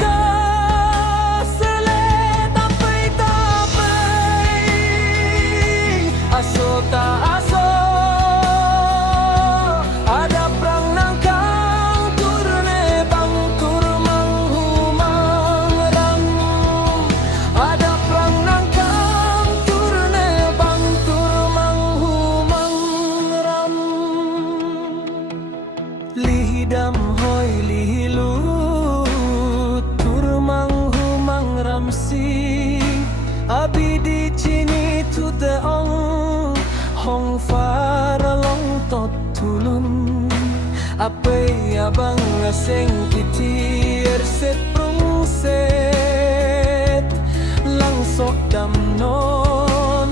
ka selet tapay aso ta aso ada prang nang kang turne bang turmang humang ram ada prang nang kang turne bang turmang humang ram lihidam hoy lihilu turmang humang ramsi abidi chini tu te ong hong fara long tot tulun apai abang aseng titir set prung set langsok dam non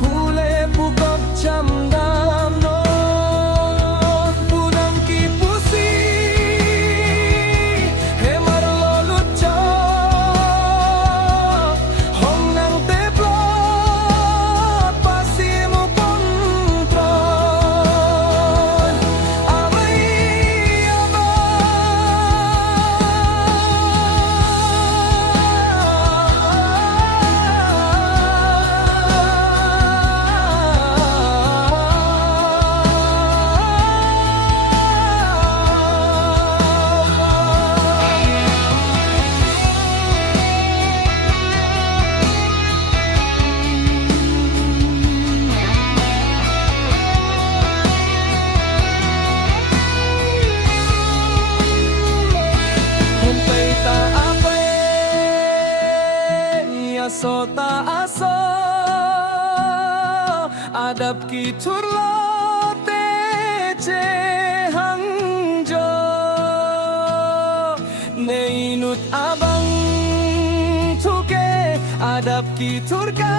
pule pukop jam dam non pudam ki pusi hemar lolut cho hong nang te plot pasimu kontrol amai Hempay ta apay aso ta aso adap ki turlo te che hangjo neinut abang tuke adap ki turka